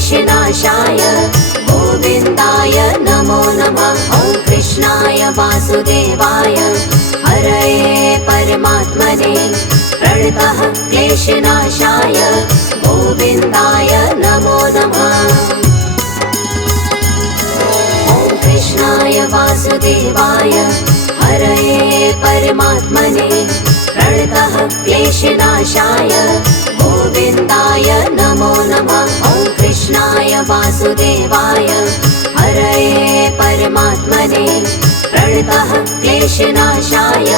क्लेशनाशाय गोविन्दाय नमो नमः। ॐ कृष्णाय वासुदेवाय हरये परमात्मने प्रणतः क्लेशनाशाय गोविन्दाय नमो नमः। ॐ कृष्णाय वासुदेवाय हरये परमात्मने प्रणतः क्लेशनाशाय गोविन्दाय नमो नमः। ॐ कृष्णाय वासुदेवाय हरये परमात्मने प्रणतः क्लेशनाशाय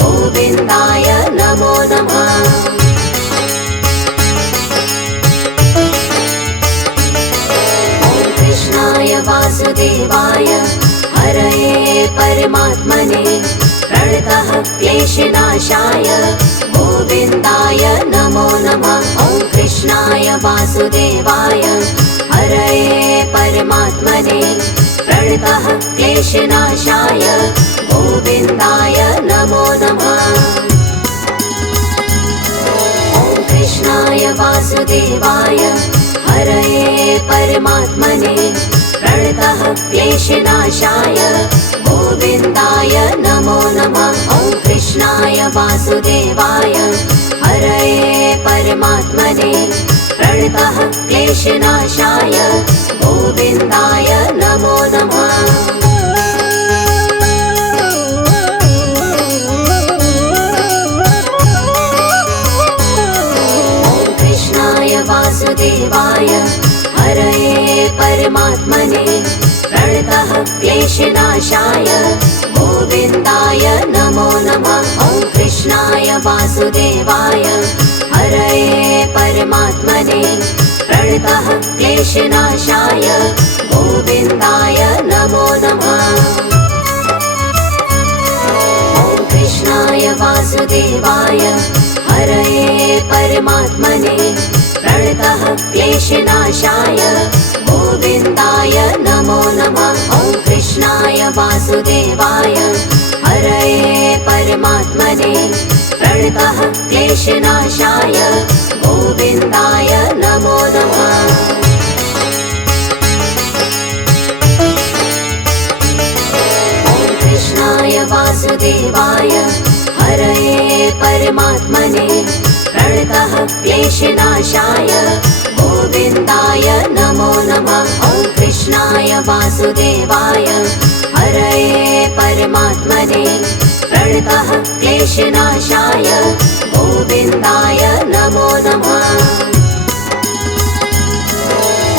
गोविन्दाय नमो नमः। ॐ कृष्णाय वासुदेवाय हरये परमात्मने प्रणतः क्लेशनाशाय गोविन्दाय नमो नमः। ॐ कृष्णाय वासुदेवाय हरये परमात्मने प्रणतः क्लेशनाशाय गोविन्दाय नमो नमः। ॐ कृष्णाय वासुदेवाय हरये परमात्मने प्रणतः क्लेशनाशाय गोविन्दाय नमो नमः। ॐ कृष्णाय वासुदेवाय हरये परमात्मने प्रणतः क्लेशनाशाय गोविन्दाय नमो नमः। ॐ कृष्णाय वासुदेवाय हरये परमात्मने प्रणतः क्लेशनाशाय गोविन्दाय नमो नमः। ॐ कृष्णाय वासुदेवाय हरये परमात्मने प्रणतः क्लेशनाशाय गोविन्दाय नमो नमः। ॐ कृष्णाय वासुदेवाय हरये परमात्मने प्रणतः क्लेशनाशाय गोविन्दाय नमो नमः। ॐ कृष्णाय वासुदेवाय हरये परमात्मने प्रणतः क्लेशनाशाय गोविन्दाय नमो नमः। ॐ कृष्णाय वासुदेवाय हरये परमात्मने प्रणतः क्लेशनाशाय गोविन्दाय नमो नमः। ॐ कृष्णाय वासुदेवाय हरये परमात्मने प्रणतः क्लेशनाशाय गोविन्दाय नमो नमः।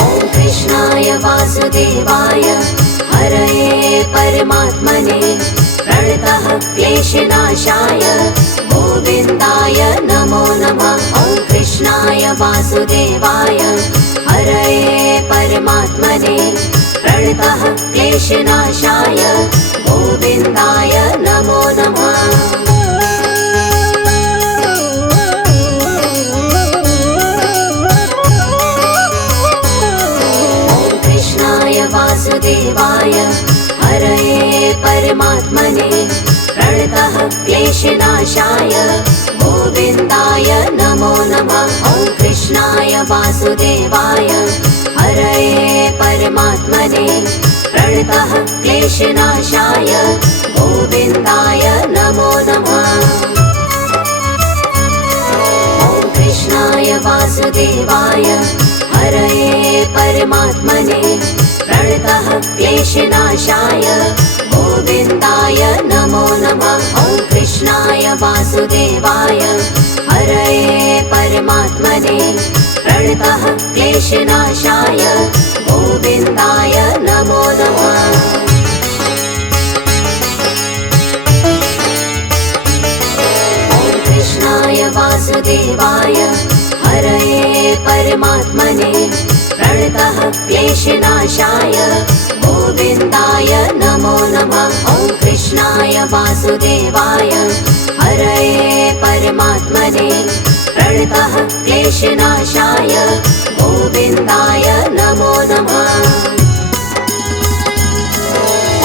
ॐ कृष्णाय वासुदेवाय हरये परमात्मने प्रणतः क्लेशनाशाय गोविन्दाय नमो नमः। ॐ कृष्णाय वासुदेवाय हरये परमात्मने प्रणतः क्लेशनाशाय गोविन्दाय नमो नमः। ॐ कृष्णाय वासुदेवाय हरये परमात्मने प्रणतः क्लेशनाशाय गोविन्दाय नमो नमः। ॐ कृष्णाय वासुदेवाय हरये परमात्मने प्रणतः क्लेशनाशाय गोविन्दाय नमो नमः। ॐ कृष्णाय वासुदेवाय हरये परमात्मने प्रणतः क्लेशनाशाय गोविन्दाय नमो नमः। ॐ कृष्णाय वासुदेवाय हरये परमात्मने प्रणतः क्लेशनाशाय गोविन्दाय नमो नमः। ॐ कृष्णाय वासुदेवाय हरये परमात्मने प्रणतः क्लेशनाशाय गोविन्दाय नमो नमः। ॐ कृष्णाय वासुदेवाय हरये परमात्मने प्रणतः क्लेशनाशाय गोविन्दाय नमो नमः।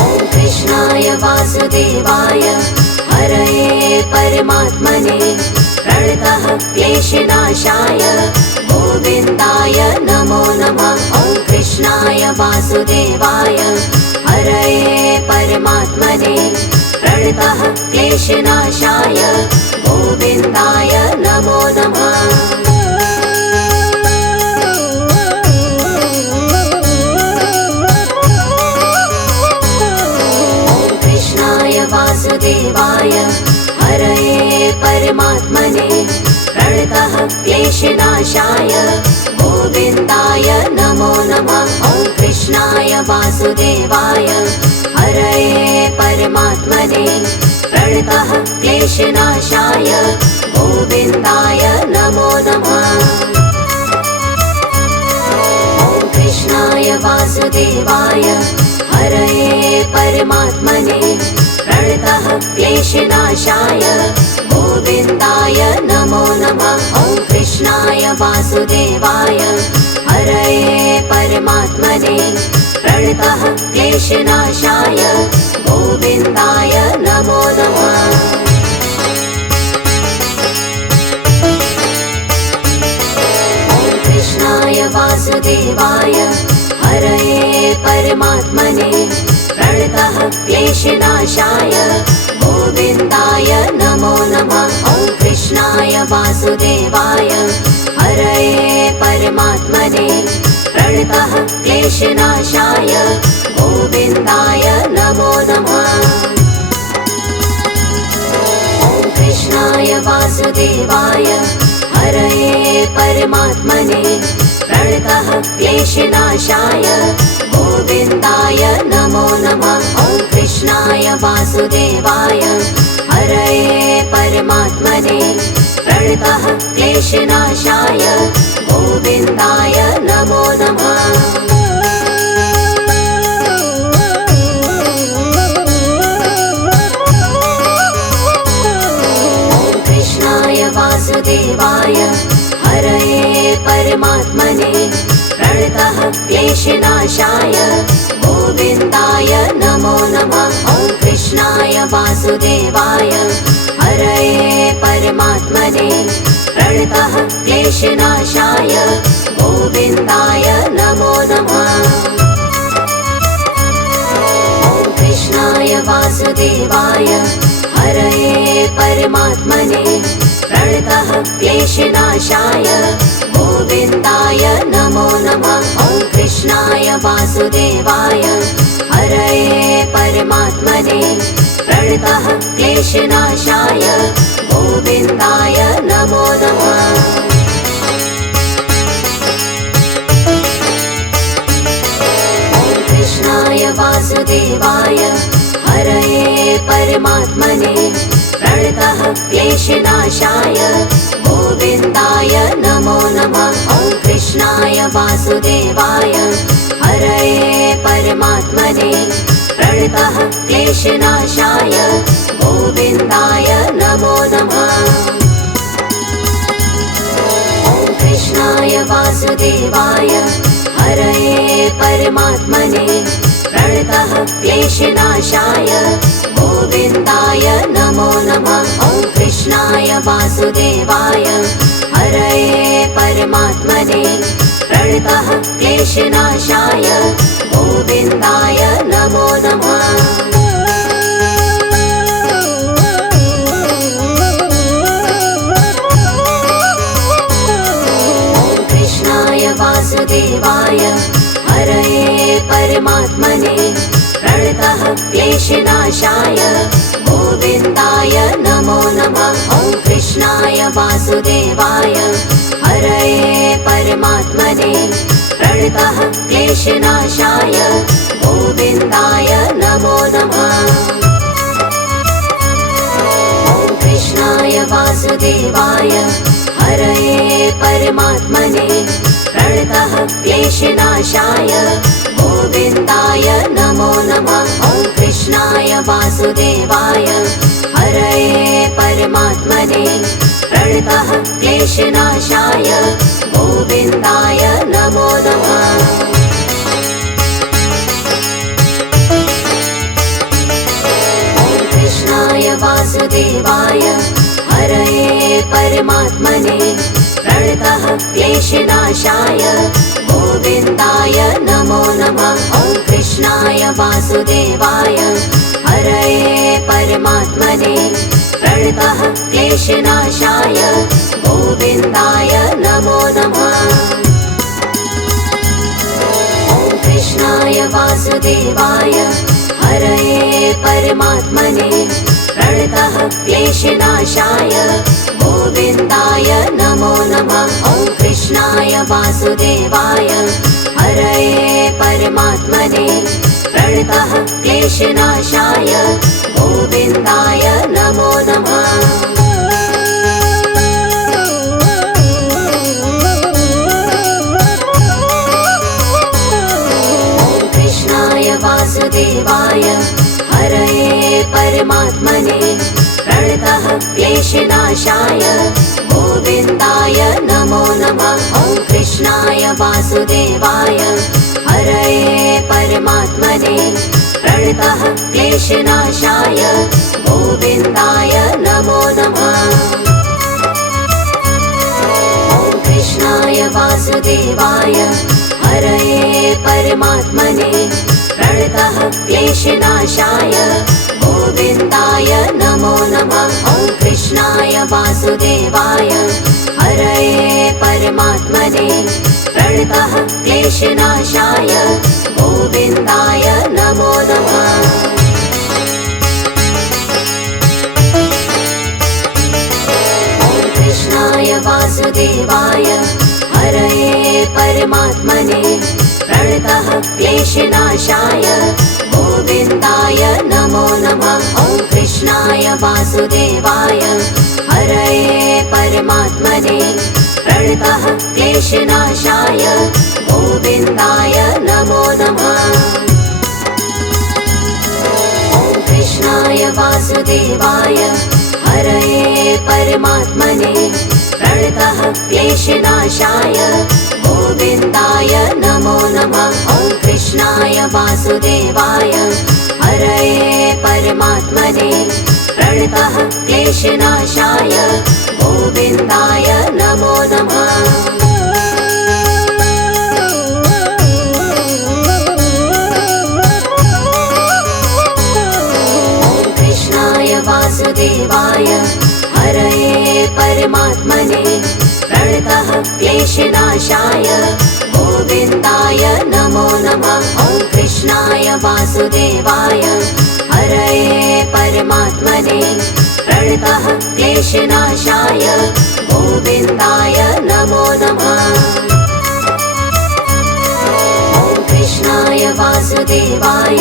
ॐ कृष्णाय वासुदेवाय हरये परमात्मने प्रणतः क्लेशनाशाय गोविन्दाय नमो नमः। वासुदेवाय हरये परमात्मने प्रणतः क्लेशनाशाय गोविन्दाय नमो नमः। वासुदेवाय हरये परमात्मने प्रणतः क्लेशनाशाय गोविन्दाय नमो नमः। ॐ कृष्णाय वासुदेवाय हरये परमात्मने प्रणतः क्लेशनाशाय गोविन्दाय नमो नमः। ॐ कृष्णाय वासुदेवाय हरये परमात्मने प्रणतः क्लेशनाशाय गोविन्दाय नमो नमः। ॐ कृष्णाय वासुदेवाय हरये परमात्मने प्रणतः क्लेशनाशाय गोविन्दाय नमो नमः। ॐ कृष्णाय वासुदेवाय हरये परमात्मने प्रणतः क्लेशनाशाय गोविन्दाय नमो नमः। ॐ कृष्णाय वासुदेवाय हरये परमात्मने प्रणतः क्लेशनाशाय गोविन्दाय नमो नमः। ॐ कृष्णाय वासुदेवाय हरये परमात्मने प्रणतः क्लेशनाशाय गोविन्दाय नमो नमः। ॐ कृष्णाय वासुदेवाय हरये परमात्मने प्रणतः क्लेशनाशाय गोविन्दाय नमो नमः। ॐ कृष्णाय वासुदेवाय हरये परमात्मने प्रणतः क्लेशनाशाय गोविन्दाय नमो नमः। ॐ कृष्णाय वासुदेवाय हरये परमात्मने प्रणतः क्लेशनाशाय गोविन्दाय नमो नमः। ॐ कृष्णाय वासुदेवाय हरये परमात्मने प्रणतः क्लेशनाशाय गोविन्दाय नमो नमः। ॐ कृष्णाय वासुदेवाय हरये परमात्मने प्रणतः क्लेशनाशाय गोविन्दाय नमो नमः। ॐ कृष्णाय वासुदेवाय हरये परमात्मने प्रणतः क्लेशनाशाय गोविन्दाय नमो नमः। ॐ कृष्णाय वासुदेवाय हरये परमात्मने प्रणतः क्लेशनाशाय गोविन्दाय नमो नमः। ॐ कृष्णाय वासुदेवाय हरये परमात्मने प्रणतः क्लेशनाशाय गोविन्दाय नमो नमः। ॐ कृष्णाय वासुदेवाय हरये परमात्मने प्रणतः क्लेशनाशाय गोविन्दाय नमो नमः। ॐ कृष्णाय वासुदेवाय हरये परमात्मने प्रणतः क्लेशनाशाय गोविन्दाय नमो नमः। ॐ कृष्णाय वासुदेवाय हरये परमात्मने प्रणतः क्लेशनाशाय गोविन्दाय नमो नमः। ॐ कृष्णाय वासुदेवाय हरये परमात्मने प्रणतः क्लेशनाशाय गोविन्दाय नमो नमः। ॐ कृष्णाय वासुदेवाय हरये परमात्मने प्रणतः क्लेशनाशाय गोविन्दाय नमो नमः। ॐ कृष्णाय वासुदेवाय हरये परमात्मने प्रणतः क्लेशनाशाय गोविन्दाय नमो नमः। वासुदेवाय हरये परमात्मने प्रणतः क्लेशनाशाय गोविन्दाय नमो नमः। ॐ कृष्णाय वासुदेवाय हरये परमात्मने प्रणतः क्लेशनाशाय गोविन्दाय नमो नमः। ॐ कृष्णाय वासुदेवाय हरये परमात्मने प्रणतः क्लेशनाशाय गोविन्दाय नमो नमः। ॐ कृष्णाय वासुदेवाय हरये परमात्मने प्रणतः क्लेशनाशाय गोविन्दाय नमो नमः। ॐ कृष्णाय वासुदेवाय हरये परमात्मने प्रणतः क्लेशनाशाय गोविन्दाय नमो नमः। ॐ कृष्णाय वासुदेवाय हरये परमात्मने प्रणतः क्लेशनाशाय गोविन्दाय नमो नमः। ॐ कृष्णाय वासुदेवाय हरये परमात्मने प्रणतः क्लेशनाशाय गोविन्दाय नमो नमः। ॐ कृष्णाय वासुदेवाय हरये परमात्मने प्रणतः क्लेशनाशाय गोविन्दाय नमो नमः। ॐ कृष्णाय वासुदेवाय हरये परमात्मने प्रणतः क्लेशनाशाय गोविन्दाय नमो नमः। ॐ कृष्णाय वासुदेवाय हरये परमात्मने प्रणतः क्लेशनाशाय गोविन्दाय नमो नमः। ॐ कृष्णाय वासुदेवाय हरये परमात्मने प्रणतः क्लेशनाशाय गोविन्दाय नमो नमः। ॐ कृष्णाय वासुदेवाय हरये परमात्मने प्रणतः क्लेशनाशाय गोविन्दाय नमो नमः। ॐ कृष्णाय वासुदेवाय हरये परमात्मने प्रणतः क्लेशनाशाय गोविन्दाय नमो नमः। ॐ कृष्णाय वासुदेवाय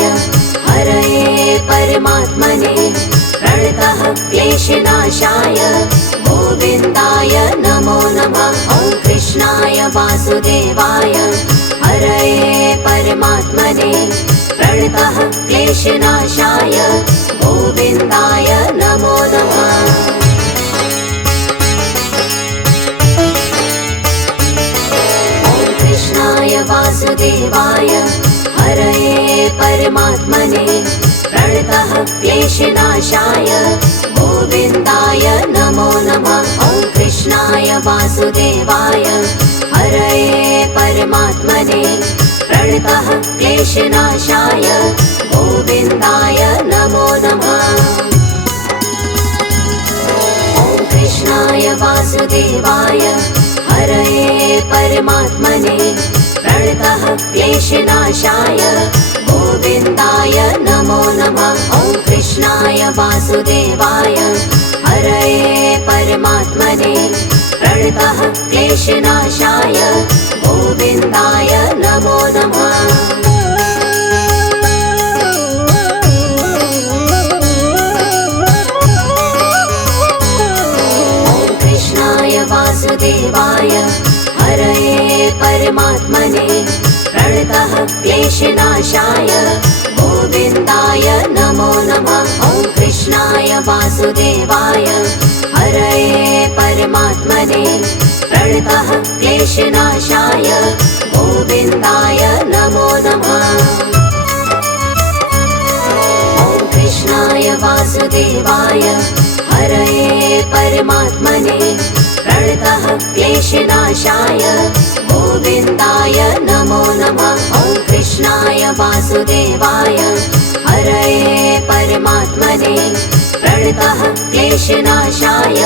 हरये परमात्मने प्रणतः क्लेशनाशाय गोविन्दाय नमो नमः। ॐ कृष्णाय वासुदेवाय हरये परमात्मने प्रणतः क्लेशनाशाय गोविन्दाय नमो नमः। ॐ कृष्णाय वासुदेवाय हरये परमात्मने प्रणतः क्लेशनाशाय गोविन्दाय नमो नमः। ॐ कृष्णाय वासुदेवाय हरये परमात्मने प्रणतः क्लेशनाशाय गोविन्दाय नमो नमः। ॐ कृष्णाय वासुदेवाय हरये परमात्मने प्रणतः क्लेशनाशाय गोविन्दाय नमो नमः। ॐ कृष्णाय वासुदेवाय हरये परमात्मने प्रणतः क्लेशनाशाय गोविन्दाय नमो नमः। ॐ कृष्णाय वासुदेवाय हरये परमात्मने प्रणतः क्लेशनाशाय गोविन्दाय नमो नमः। ॐ कृष्णाय वासुदेवाय हरये परमात्मने प्रणतः क्लेशनाशाय गोविन्दाय नमो नमः। ॐ कृष्णाय वासुदेवाय हरये परमात्मने प्रणतः क्लेशनाशाय गोविन्दाय नमो नमः। ॐ कृष्णाय कृष्णाय वासुदेवाय हरये परमात्मने प्रणतः क्लेशनाशाय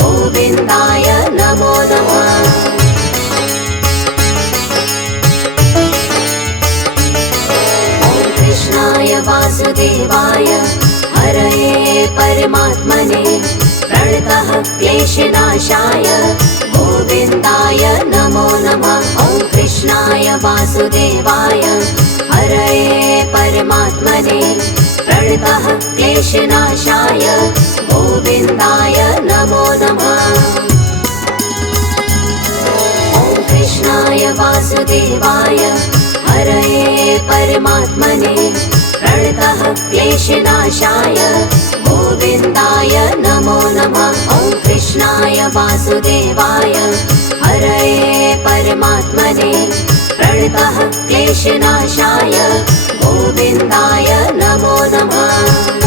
गोविन्दाय नमो नमः। कृष्णाय वासुदेवाय हरये परमात्मने प्रणतः क्लेशनाशाय गोविन्दाय नमो नमः। ॐ कृष्णाय वासुदेवाय हरये परमात्मने प्रणतः क्लेशनाशाय गोविन्दाय नमो नमः। ॐ कृष्णाय वासुदेवाय हरये परमात्मने प्रणतः क्लेशनाशाय गोविन्दाय नमो नमः। ॐ कृष्णाय वासुदेवाय हरये परमात्मने प्रणतः क्लेशनाशाय गोविन्दाय नमो नमः।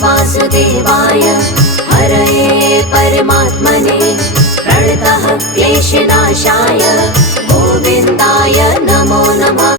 वासुदेवाय हरये परमात्मने प्रणतः क्लेशनाशाय गोविन्दाय नमो नमः।